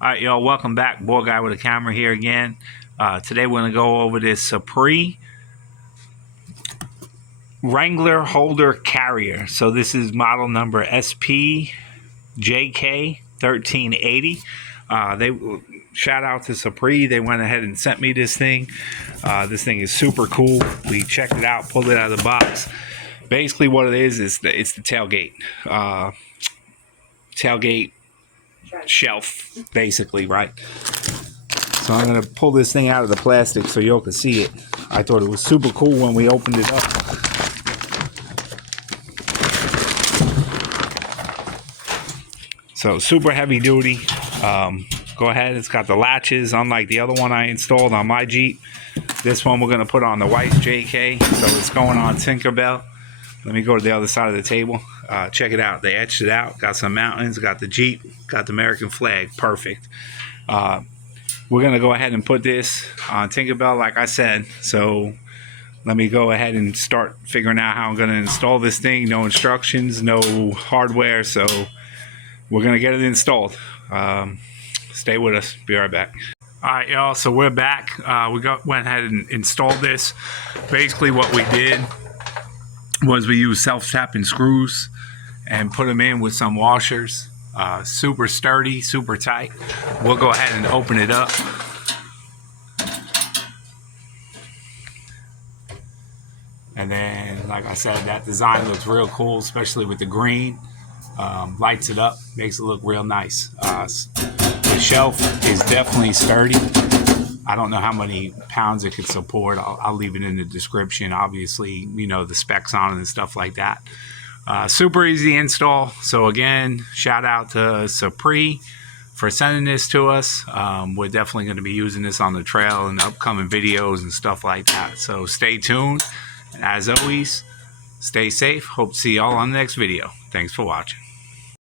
All right, y'all, welcome back. Boy Guy with a camera here again. Today we're going to go over this Supre Wrangler holder carrier. So this is model number SPJK1380. Shout out to Supre. They went ahead and sent me this thing. This thing is super cool. We checked it out, pulled it out of the box. Basically what it is it's the tailgate. Tailgate shelf, basically, right? So I'm going to pull this thing out of the plastic so y'all can see it. I thought it was super cool when we opened it up. So super heavy duty. Go ahead, it's got the latches, unlike the other one I installed on my Jeep. This one we're going to put on the white JK, so it's going on Tinkerbell. Let me go to the other side of the table. Check it out. They etched it out. Got some mountains. Got the Jeep. Got the American flag. Perfect. We're going to go ahead and put this on Tinkerbell, like I said. So let me go ahead and start figuring out how I'm going to install this thing. No instructions, no hardware. So we're going to get it installed. Stay with us. Be right back. All right, y'all. So we're back. Went ahead and installed this. Basically what we did was we used self-tapping screws and put them in with some washers. Super sturdy, super tight. We'll go ahead and open it up. And then, like I said, that design looks real cool, especially with the green. Lights it up, makes it look real nice. The shelf is definitely sturdy. I don't know how many pounds it could support. I'll leave it in the description. Obviously, you know, the specs on it and stuff like that. Super easy install. So again, shout out to Supre for sending this to us. We're definitely going to be using this on the trail in the upcoming videos and stuff like that. So stay tuned. And as always, stay safe. Hope to see y'all on the next video. Thanks for watching.